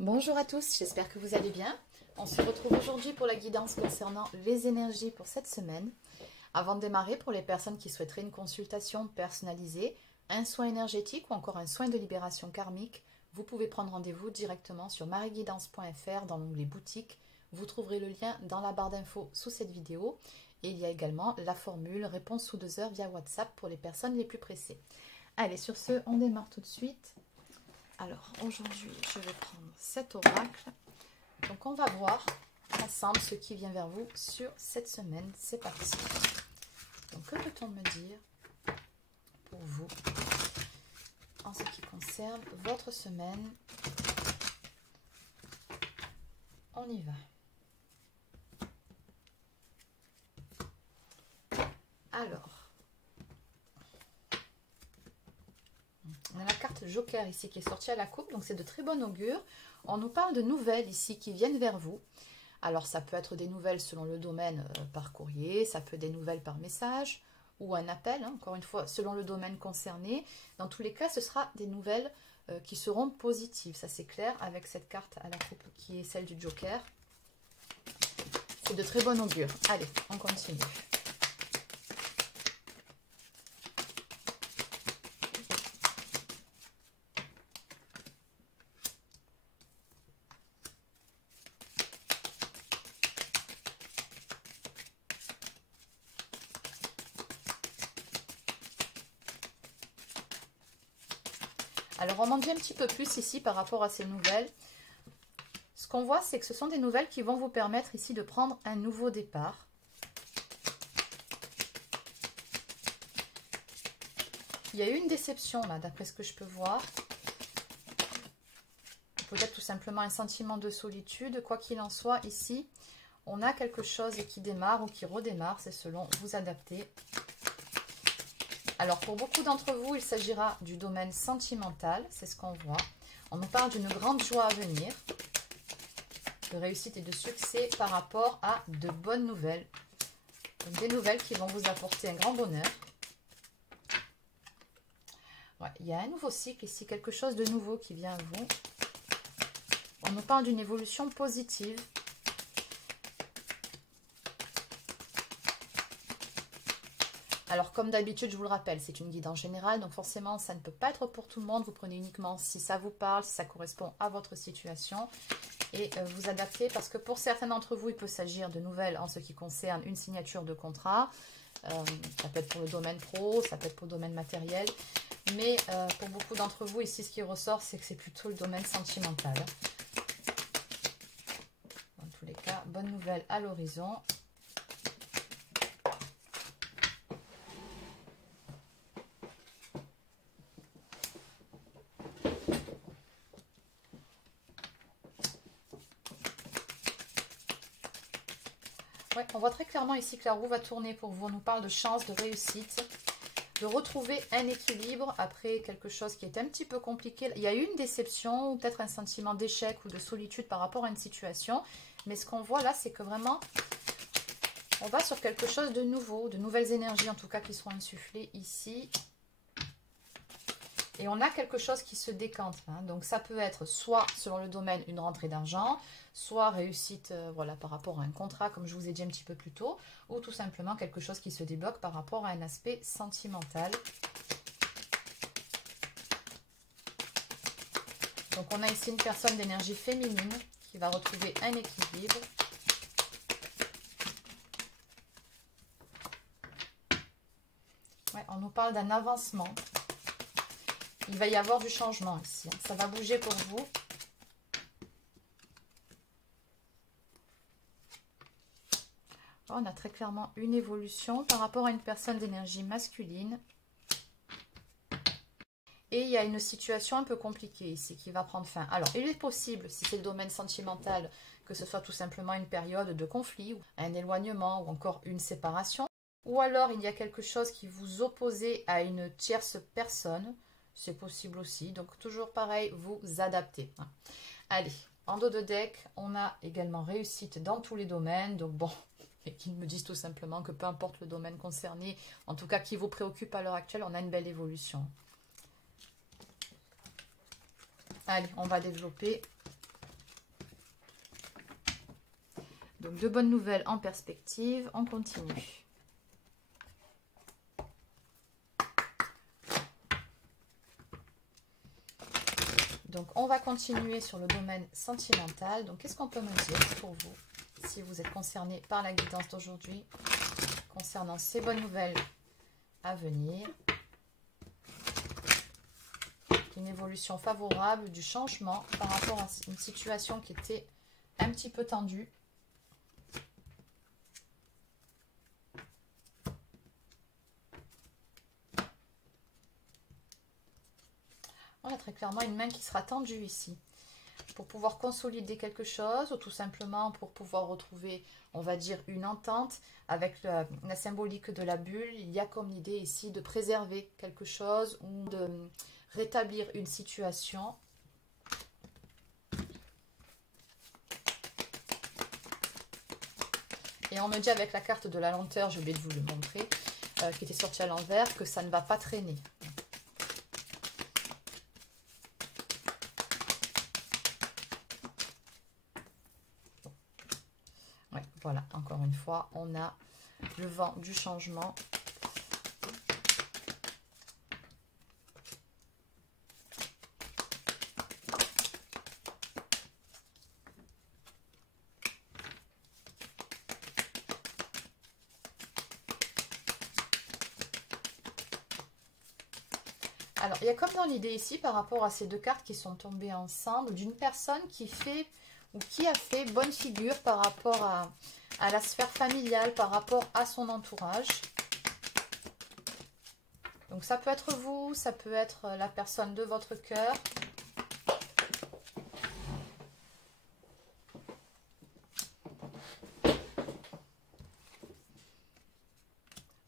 Bonjour à tous, j'espère que vous allez bien. On se retrouve aujourd'hui pour la guidance concernant les énergies pour cette semaine. Avant de démarrer, pour les personnes qui souhaiteraient une consultation personnalisée, un soin énergétique ou encore un soin de libération karmique, vous pouvez prendre rendez-vous directement sur marieguidance.fr dans l'onglet boutique. Vous trouverez le lien dans la barre d'infos sous cette vidéo. Et il y a également la formule réponse sous 2 heures via WhatsApp pour les personnes les plus pressées. Allez, sur ce, on démarre tout de suite. Alors, aujourd'hui, je vais prendre cet oracle. Donc, on va voir ensemble ce qui vient vers vous sur cette semaine. C'est parti. Donc, que peut-on me dire pour vous en ce qui concerne votre semaine? On y va. Alors, on a la carte Joker ici qui est sortie à la coupe, donc c'est de très bon augure. On nous parle de nouvelles ici qui viennent vers vous. Alors ça peut être des nouvelles selon le domaine par courrier, ça peut être des nouvelles par message ou un appel, hein, encore une fois selon le domaine concerné. Dans tous les cas, ce sera des nouvelles qui seront positives, ça c'est clair avec cette carte à la coupe qui est celle du Joker. C'est de très bon augure. Allez, on continue. Alors, on m'en dit un petit peu plus ici par rapport à ces nouvelles. Ce qu'on voit, c'est que ce sont des nouvelles qui vont vous permettre ici de prendre un nouveau départ. Il y a eu une déception, là, d'après ce que je peux voir. Peut-être tout simplement un sentiment de solitude. Quoi qu'il en soit, ici, on a quelque chose qui démarre ou qui redémarre. C'est selon vous adapter. Alors, pour beaucoup d'entre vous, il s'agira du domaine sentimental, c'est ce qu'on voit. On nous parle d'une grande joie à venir, de réussite et de succès par rapport à de bonnes nouvelles. Donc, des nouvelles qui vont vous apporter un grand bonheur. Ouais, il y a un nouveau cycle ici, quelque chose de nouveau qui vient à vous. On nous parle d'une évolution positive. Alors, comme d'habitude, je vous le rappelle, c'est une guidance générale, donc forcément, ça ne peut pas être pour tout le monde. Vous prenez uniquement si ça vous parle, si ça correspond à votre situation et vous adaptez parce que pour certains d'entre vous, il peut s'agir de nouvelles en ce qui concerne une signature de contrat. Ça peut être pour le domaine pro, ça peut être pour le domaine matériel. Mais pour beaucoup d'entre vous, ici, ce qui ressort, c'est que c'est plutôt le domaine sentimental. Dans tous les cas, bonne nouvelle à l'horizon. Ouais, on voit très clairement ici que la roue va tourner pour vous. On nous parle de chance, de réussite, de retrouver un équilibre après quelque chose qui est un petit peu compliqué. Il y a eu une déception ou peut-être un sentiment d'échec ou de solitude par rapport à une situation. Mais ce qu'on voit là, c'est que vraiment, on va sur quelque chose de nouveau, de nouvelles énergies en tout cas qui seront insufflées ici. Et on a quelque chose qui se décante. Hein. Donc, ça peut être soit, selon le domaine, une rentrée d'argent, soit réussite voilà, par rapport à un contrat, comme je vous ai dit un petit peu plus tôt, ou tout simplement quelque chose qui se débloque par rapport à un aspect sentimental. Donc, on a ici une personne d'énergie féminine qui va retrouver un équilibre. Ouais, on nous parle d'un avancement. Il va y avoir du changement ici. Ça va bouger pour vous. On a très clairement une évolution par rapport à une personne d'énergie masculine. Et il y a une situation un peu compliquée ici qui va prendre fin. Alors, il est possible, si c'est le domaine sentimental, que ce soit tout simplement une période de conflit, un éloignement ou encore une séparation. Ou alors, il y a quelque chose qui vous oppose à une tierce personne. C'est possible aussi. Donc, toujours pareil, vous adaptez. Allez, en dos de deck, on a également réussite dans tous les domaines. Donc, bon, et qui me disent tout simplement que peu importe le domaine concerné, en tout cas qui vous préoccupe à l'heure actuelle, on a une belle évolution. Allez, on va développer. Donc, de bonnes nouvelles en perspective. On continue. Donc, on va continuer sur le domaine sentimental. Donc, qu'est-ce qu'on peut me dire pour vous, si vous êtes concerné par la guidance d'aujourd'hui, concernant ces bonnes nouvelles à venir? Une évolution favorable, du changement par rapport à une situation qui était un petit peu tendue. On a très clairement une main qui sera tendue ici pour pouvoir consolider quelque chose ou tout simplement pour pouvoir retrouver, on va dire, une entente avec la symbolique de la bulle. Il y a comme l'idée ici de préserver quelque chose ou de rétablir une situation. Et on me dit avec la carte de la lenteur, je vais vous le montrer, qui était sortie à l'envers, que ça ne va pas traîner. Ouais, voilà, encore une fois, on a le vent du changement. Alors, il y a comme dans l'idée ici, par rapport à ces deux cartes qui sont tombées ensemble, d'une personne qui fait ou qui a fait bonne figure par rapport à la sphère familiale, par rapport à son entourage. Donc, ça peut être vous, ça peut être la personne de votre cœur.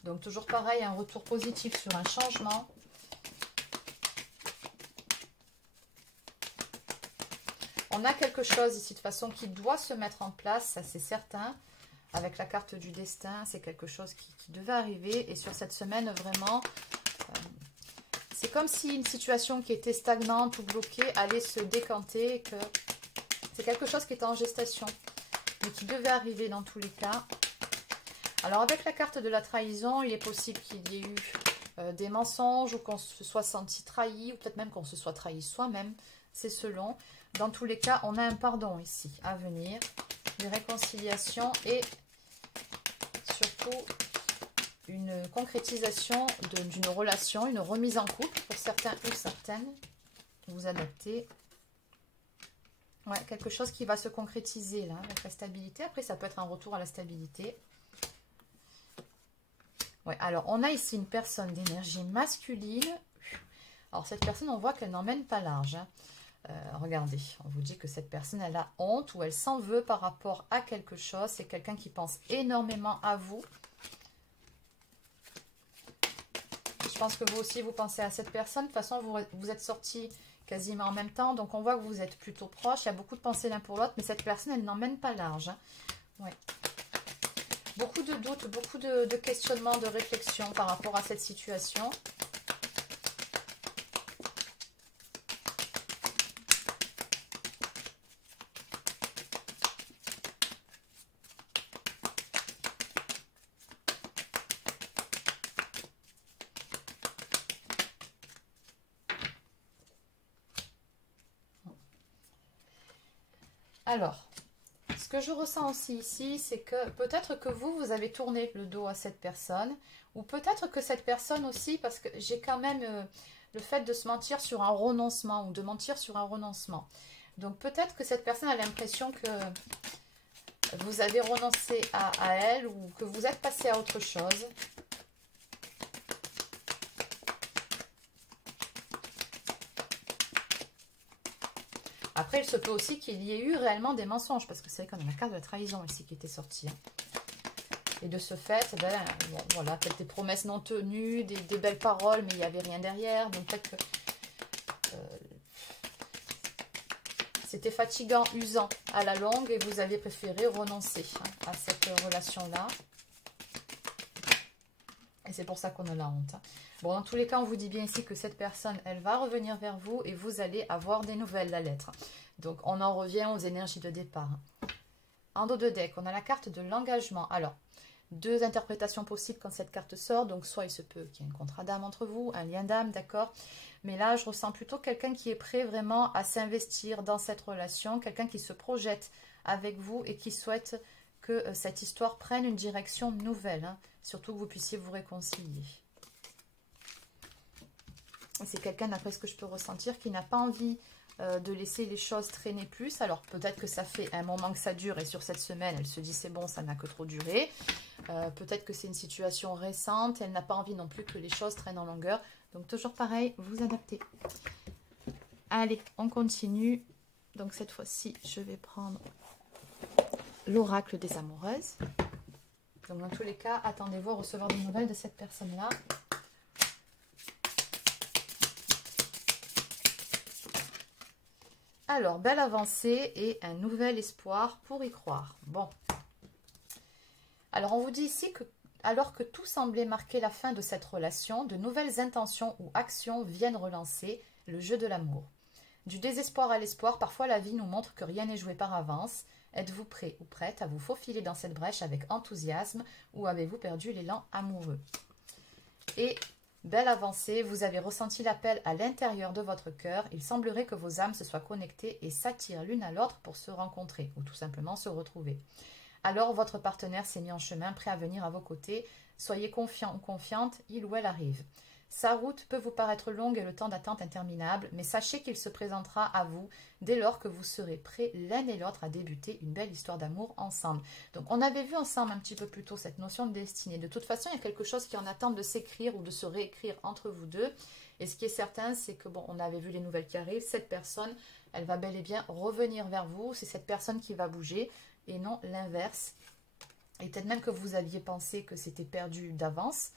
Donc, toujours pareil, un retour positif sur un changement. On a quelque chose ici de façon qui doit se mettre en place, ça c'est certain. Avec la carte du destin, c'est quelque chose qui devait arriver. Et sur cette semaine, vraiment, c'est comme si une situation qui était stagnante ou bloquée allait se décanter. Et que c'est quelque chose qui était en gestation, mais qui devait arriver dans tous les cas. Alors avec la carte de la trahison, il est possible qu'il y ait eu des mensonges ou qu'on se soit senti trahi, ou peut-être même qu'on se soit trahi soi-même. C'est selon. Dans tous les cas, on a un pardon ici à venir, une réconciliation et surtout une concrétisation d'une relation, une remise en couple pour certains ou certaines. Vous adaptez. Ouais, quelque chose qui va se concrétiser là avec la stabilité. Après, ça peut être un retour à la stabilité. Ouais, alors on a ici une personne d'énergie masculine. Alors cette personne, on voit qu'elle n'emmène pas large. Hein. Regardez, on vous dit que cette personne, elle a honte ou elle s'en veut par rapport à quelque chose. C'est quelqu'un qui pense énormément à vous. Je pense que vous aussi, vous pensez à cette personne. De toute façon, vous êtes sortis quasiment en même temps. Donc, on voit que vous êtes plutôt proches. Il y a beaucoup de pensées l'un pour l'autre. Mais cette personne, elle n'emmène pas large. Hein. Ouais. Beaucoup de doutes, beaucoup de questionnements, de réflexions par rapport à cette situation. Alors, ce que je ressens aussi ici, c'est que peut-être que vous avez tourné le dos à cette personne, ou peut-être que cette personne aussi, parce que j'ai quand même le fait de se mentir sur un renoncement, ou de mentir sur un renoncement. Donc peut-être que cette personne a l'impression que vous avez renoncé à elle, ou que vous êtes passé à autre chose. Après, il se peut aussi qu'il y ait eu réellement des mensonges, parce que c'est vrai qu'on a la carte de la trahison ici qui était sortie. Hein. Et de ce fait, ben, bon, voilà, peut-être des promesses non tenues, des belles paroles, mais il n'y avait rien derrière. Donc peut-être que c'était fatigant, usant à la longue, et vous avez préféré renoncer hein, à cette relation-là. Et c'est pour ça qu'on a la honte. Hein. Bon, dans tous les cas, on vous dit bien ici que cette personne, elle va revenir vers vous et vous allez avoir des nouvelles, la lettre. Donc, on en revient aux énergies de départ. En dos de deck, on a la carte de l'engagement. Alors, deux interprétations possibles quand cette carte sort. Donc, soit il se peut qu'il y ait un contrat d'âme entre vous, un lien d'âme, d'accord? Mais là, je ressens plutôt quelqu'un qui est prêt vraiment à s'investir dans cette relation, quelqu'un qui se projette avec vous et qui souhaite que cette histoire prenne une direction nouvelle, hein. Surtout que vous puissiez vous réconcilier. C'est quelqu'un, d'après ce que je peux ressentir, qui n'a pas envie de laisser les choses traîner plus. Alors peut-être que ça fait un moment que ça dure et sur cette semaine, elle se dit c'est bon, ça n'a que trop duré. Peut-être que c'est une situation récente, elle n'a pas envie non plus que les choses traînent en longueur. Donc toujours pareil, vous adaptez. Allez, on continue. Donc cette fois-ci, je vais prendre l'oracle des amoureuses. Donc dans tous les cas, attendez-vous à recevoir des nouvelles de cette personne-là. Alors, belle avancée et un nouvel espoir pour y croire. Bon. Alors, on vous dit ici que, alors que tout semblait marquer la fin de cette relation, de nouvelles intentions ou actions viennent relancer le jeu de l'amour. Du désespoir à l'espoir, parfois la vie nous montre que rien n'est joué par avance. Êtes-vous prêt ou prête à vous faufiler dans cette brèche avec enthousiasme ou avez-vous perdu l'élan amoureux? Et belle avancée, vous avez ressenti l'appel à l'intérieur de votre cœur. Il semblerait que vos âmes se soient connectées et s'attirent l'une à l'autre pour se rencontrer ou tout simplement se retrouver. Alors votre partenaire s'est mis en chemin, prêt à venir à vos côtés. Soyez confiant ou confiante, il ou elle arrive. Sa route peut vous paraître longue et le temps d'attente interminable, mais sachez qu'il se présentera à vous dès lors que vous serez prêts l'un et l'autre à débuter une belle histoire d'amour ensemble. Donc on avait vu ensemble un petit peu plus tôt cette notion de destinée. De toute façon, il y a quelque chose qui est en attente de s'écrire ou de se réécrire entre vous deux. Et ce qui est certain, c'est que, bon, on avait vu les nouvelles qui arrivent, cette personne, elle va bel et bien revenir vers vous. C'est cette personne qui va bouger et non l'inverse. Et peut-être même que vous aviez pensé que c'était perdu d'avance,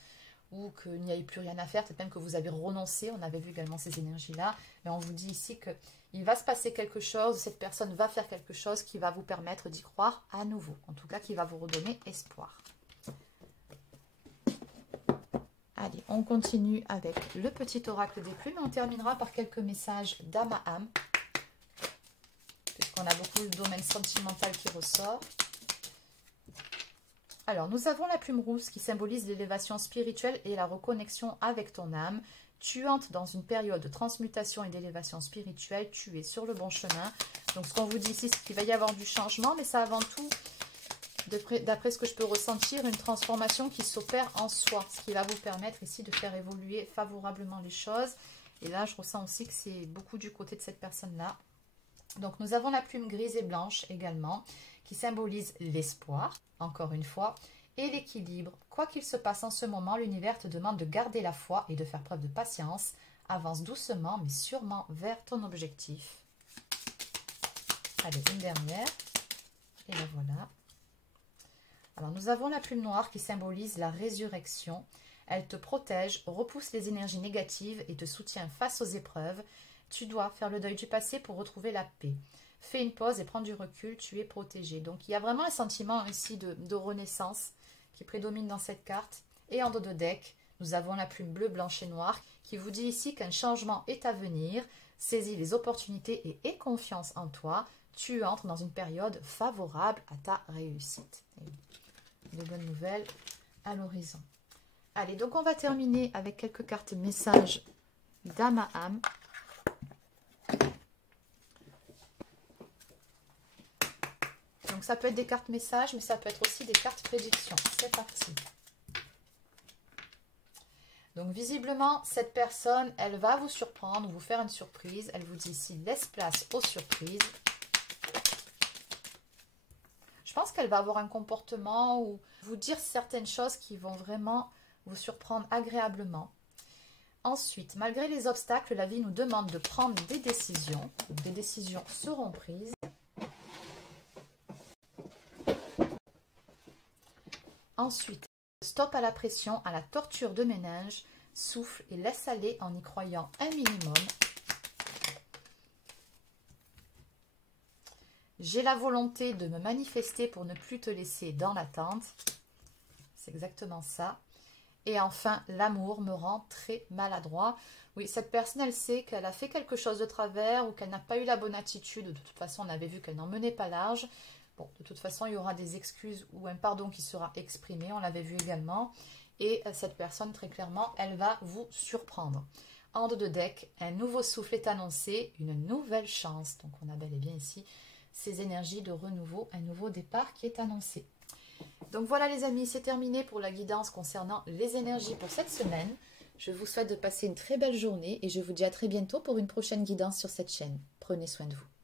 ou qu'il n'y avait plus rien à faire, peut-être même que vous avez renoncé, on avait vu également ces énergies-là, mais on vous dit ici qu'il va se passer quelque chose, cette personne va faire quelque chose qui va vous permettre d'y croire à nouveau, en tout cas qui va vous redonner espoir. Allez, on continue avec le petit oracle des plumes, on terminera par quelques messages d'âme à âme, puisqu'on a beaucoup le domaine sentimental qui ressort. Alors, nous avons la plume rousse qui symbolise l'élévation spirituelle et la reconnexion avec ton âme. Tu entres dans une période de transmutation et d'élévation spirituelle. Tu es sur le bon chemin. Donc, ce qu'on vous dit ici, c'est qu'il va y avoir du changement, mais ça avant tout, d'après ce que je peux ressentir, une transformation qui s'opère en soi, ce qui va vous permettre ici de faire évoluer favorablement les choses. Et là, je ressens aussi que c'est beaucoup du côté de cette personne-là. Donc, nous avons la plume grise et blanche également, qui symbolise l'espoir, encore une fois, et l'équilibre. Quoi qu'il se passe en ce moment, l'univers te demande de garder la foi et de faire preuve de patience. Avance doucement, mais sûrement vers ton objectif. Allez, une dernière. Et la voilà. Alors, nous avons la plume noire qui symbolise la résurrection. Elle te protège, repousse les énergies négatives et te soutient face aux épreuves. Tu dois faire le deuil du passé pour retrouver la paix. Fais une pause et prends du recul, tu es protégé. Donc, il y a vraiment un sentiment ici de renaissance qui prédomine dans cette carte. Et en dos de deck, nous avons la plume bleue, blanche et noire qui vous dit ici qu'un changement est à venir. Saisis les opportunités et aie confiance en toi. Tu entres dans une période favorable à ta réussite. Et de bonnes nouvelles à l'horizon. Allez, donc on va terminer avec quelques cartes messages d'âme à âme. Donc ça peut être des cartes messages, mais ça peut être aussi des cartes prédictions. C'est parti. Donc visiblement, cette personne, elle va vous surprendre, vous faire une surprise. Elle vous dit ici, laisse place aux surprises. Je pense qu'elle va avoir un comportement ou vous dire certaines choses qui vont vraiment vous surprendre agréablement. Ensuite, malgré les obstacles, la vie nous demande de prendre des décisions. Donc, des décisions seront prises. Ensuite, stop à la pression, à la torture de ménage, souffle et laisse aller en y croyant un minimum. J'ai la volonté de me manifester pour ne plus te laisser dans l'attente. C'est exactement ça. Et enfin, l'amour me rend très maladroit. Oui, cette personne, elle sait qu'elle a fait quelque chose de travers ou qu'elle n'a pas eu la bonne attitude. De toute façon, on avait vu qu'elle n'en menait pas large. Bon, de toute façon, il y aura des excuses ou un pardon qui sera exprimé, on l'avait vu également. Et cette personne, très clairement, elle va vous surprendre. En dos de deck, un nouveau souffle est annoncé, une nouvelle chance. Donc on a bel et bien ici ces énergies de renouveau, un nouveau départ qui est annoncé. Donc voilà les amis, c'est terminé pour la guidance concernant les énergies pour cette semaine. Je vous souhaite de passer une très belle journée et je vous dis à très bientôt pour une prochaine guidance sur cette chaîne. Prenez soin de vous.